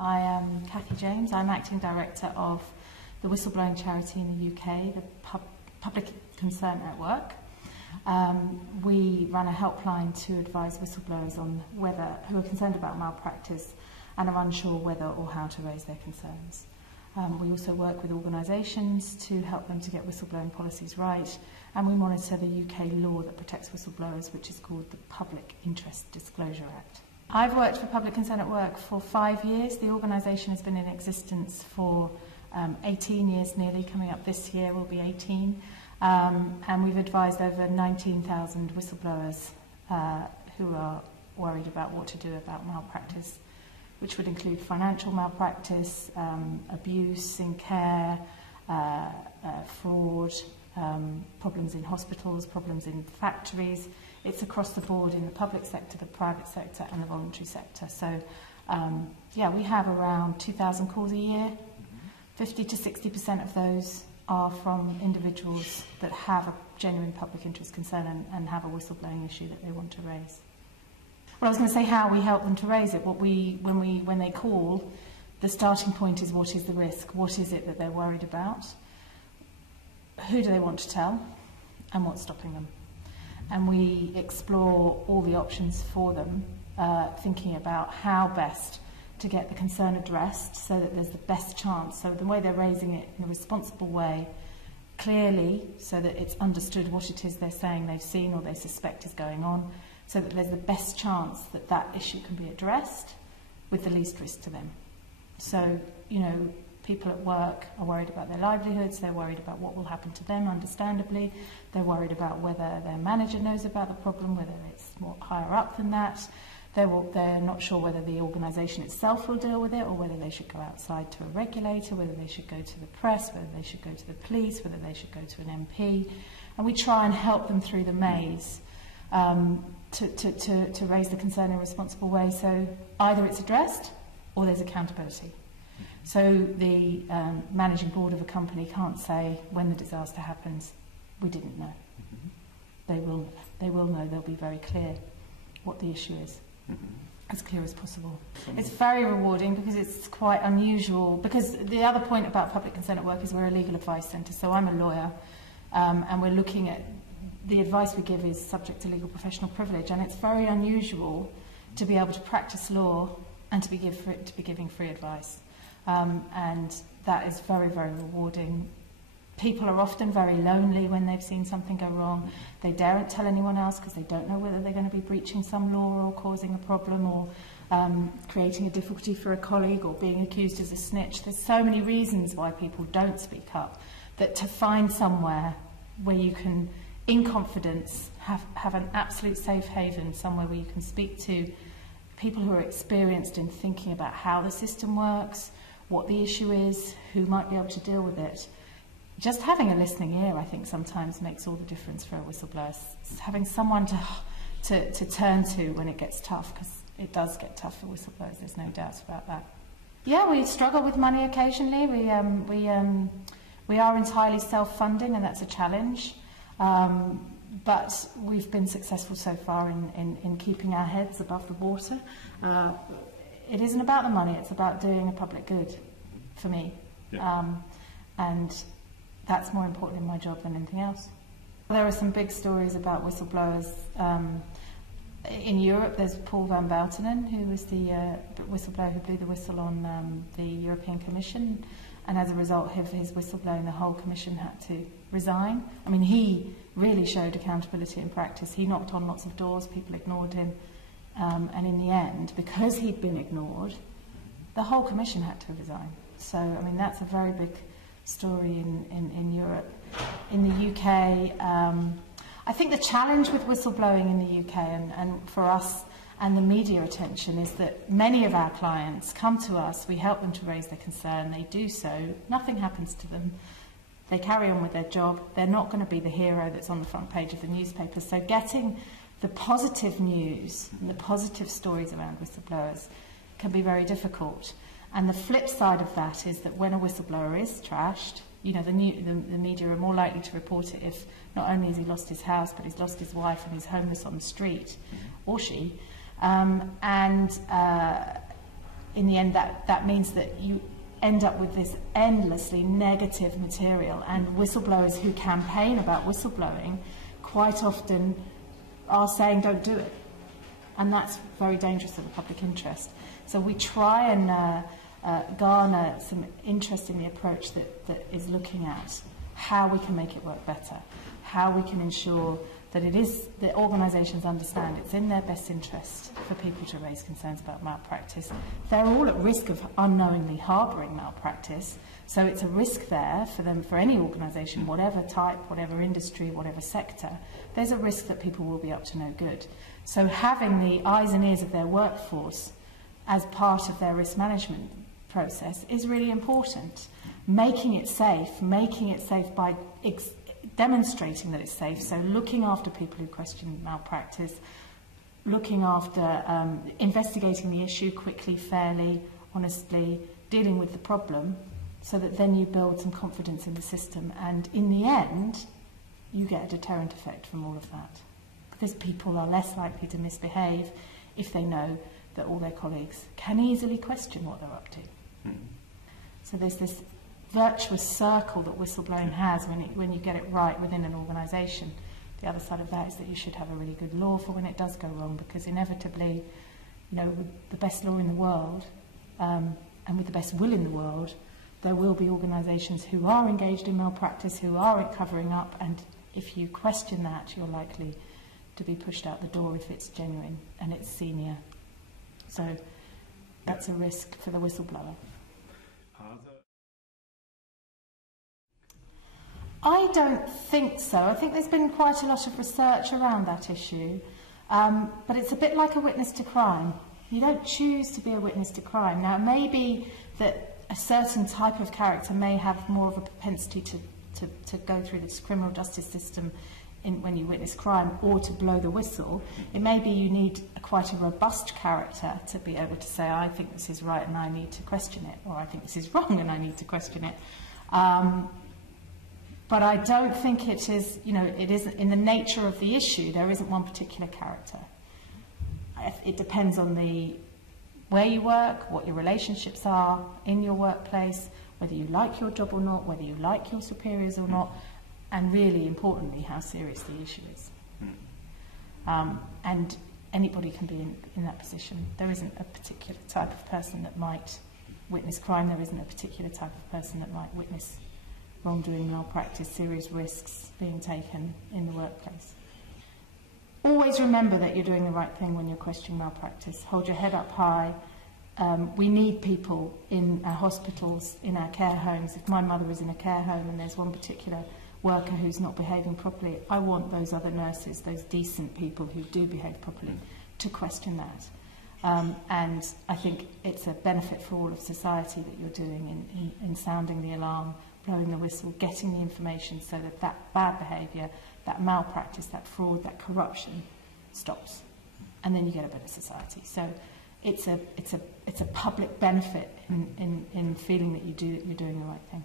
I am Cathy James. I'm Acting Director of the whistleblowing charity in the UK, the Public Concern Network. We run a helpline to advise whistleblowers on who are concerned about malpractice and are unsure whether or how to raise their concerns. We also work with organisations to help them to get whistleblowing policies right, and we monitor the UK law that protects whistleblowers, which is called the Public Interest Disclosure Act. I've worked for Public Concern at Work for 5 years. The organisation has been in existence for 18 years nearly, coming up this year will be 18, and we've advised over 19,000 whistleblowers who are worried about what to do about malpractice, which would include financial malpractice, abuse in care, fraud, problems in hospitals, problems in factories. It's across the board in the public sector, the private sector and the voluntary sector. So, yeah, we have around 2,000 calls a year. 50 to 60% of those are from individuals that have a genuine public interest concern and have a whistleblowing issue that they want to raise. Well, I was going to say how we help them to raise it. When they call, the starting point is what is the risk? What is it that they're worried about? Who do they want to tell? And what's stopping them? And we explore all the options for them, thinking about how best to get the concern addressed so that there's the best chance. So the way they're raising it in a responsible way, clearly, so that it's understood what it is they're saying they've seen or they suspect is going on, so that there's the best chance that that issue can be addressed with the least risk to them. So, you know, people at work are worried about their livelihoods, they're worried about what will happen to them, understandably. They're worried about whether their manager knows about the problem, whether it's more higher up than that. They're not sure whether the organisation itself will deal with it or whether they should go outside to a regulator, whether they should go to the press, whether they should go to the police, whether they should go to an MP. And we try and help them through the maze to raise the concern in a responsible way. So either it's addressed or there's accountability. So the managing board of a company can't say when the disaster happens, we didn't know. They will know. They'll be very clear what the issue is, as clear as possible. It's very rewarding because it's quite unusual. Because the other point about Public Concern at Work is we're a legal advice centre. So I'm a lawyer, and we're looking at the advice we give is subject to legal professional privilege, and it's very unusual to be able to practice law and to be giving free advice. And that is very, very rewarding. People are often very lonely when they've seen something go wrong. They daren't tell anyone else because they don't know whether they're going to be breaching some law or causing a problem or creating a difficulty for a colleague or being accused as a snitch. There's so many reasons why people don't speak up, that to find somewhere where you can, in confidence, have an absolute safe haven, somewhere where you can speak to people who are experienced in thinking about how the system works, what the issue is, who might be able to deal with it. Just having a listening ear, I think, sometimes makes all the difference for a whistleblower. It's having someone to turn to when it gets tough, because it does get tough for whistleblowers, there's no doubt about that. Yeah, we struggle with money occasionally. We are entirely self-funding, and that's a challenge. But we've been successful so far in keeping our heads above the water. It isn't about the money, it's about doing a public good, for me. Yeah. And that's more important in my job than anything else. There are some big stories about whistleblowers. In Europe, there's Paul van Buitenen, who was the whistleblower who blew the whistle on the European Commission, and as a result of his whistleblowing, the whole Commission had to resign. I mean, he really showed accountability in practice. He knocked on lots of doors, people ignored him, and in the end, because he'd been ignored, the whole Commission had to resign. So, I mean, that's a very big story in Europe. In the UK, I think the challenge with whistleblowing in the UK and for us and the media attention is that many of our clients come to us, we help them to raise their concern, they do so, nothing happens to them, they carry on with their job, they're not going to be the hero that's on the front page of the newspaper. So getting the positive news and the positive stories around whistleblowers can be very difficult. And the flip side of that is that when a whistleblower is trashed, you know, the media are more likely to report it if not only has he lost his house, but he's lost his wife and he's homeless on the street, or she. in the end, that means that you end up with this endlessly negative material, and whistleblowers who campaign about whistleblowing quite often are saying don't do it, and that's very dangerous to the public interest. So we try and garner some interest in the approach that is looking at how we can make it work better, how we can ensure that the organisations understand it's in their best interest for people to raise concerns about malpractice. They're all at risk of unknowingly harbouring malpractice, so it's a risk there for them, for any organisation, whatever type, whatever industry, whatever sector. There's a risk that people will be up to no good. So having the eyes and ears of their workforce as part of their risk management process is really important. Making it safe by demonstrating that it's safe, so looking after people who question malpractice, looking after investigating the issue quickly, fairly, honestly, dealing with the problem, so that then you build some confidence in the system, and in the end you get a deterrent effect from all of that, because people are less likely to misbehave if they know that all their colleagues can easily question what they're up to. So there's this virtuous circle that whistleblowing has when you get it right within an organisation. The other side of that is that you should have a really good law for when it does go wrong, because inevitably, you know, with the best law in the world and with the best will in the world, there will be organisations who are engaged in malpractice, who are covering up, and if you question that, you're likely to be pushed out the door if it's genuine and it's senior. So that's a risk for the whistleblower. I don't think so. I think there's been quite a lot of research around that issue, but it's a bit like a witness to crime. You don't choose to be a witness to crime. Now, it may be that a certain type of character may have more of a propensity to go through this criminal justice system when you witness crime, or to blow the whistle. It may be you need quite a robust character to be able to say, I think this is right and I need to question it, or I think this is wrong and I need to question it. But I don't think it is, you know, it isn't in the nature of the issue. There isn't one particular character. It depends on where you work, what your relationships are in your workplace, whether you like your job or not, whether you like your superiors or not, and really importantly, how serious the issue is. And anybody can be in that position. There isn't a particular type of person that might witness crime. There isn't a particular type of person that might witness wrongdoing, malpractice, serious risks being taken in the workplace. Always remember that you're doing the right thing when you're questioning malpractice. Hold your head up high. We need people in our hospitals, in our care homes. If my mother is in a care home and there's one particular worker who's not behaving properly, I want those other nurses, those decent people who do behave properly, to question that. And I think it's a benefit for all of society that you're doing in sounding the alarm, blowing the whistle, getting the information so that that bad behaviour, that malpractice, that fraud, that corruption stops, and then you get a better society. So it's a public benefit in feeling that you're doing the right thing.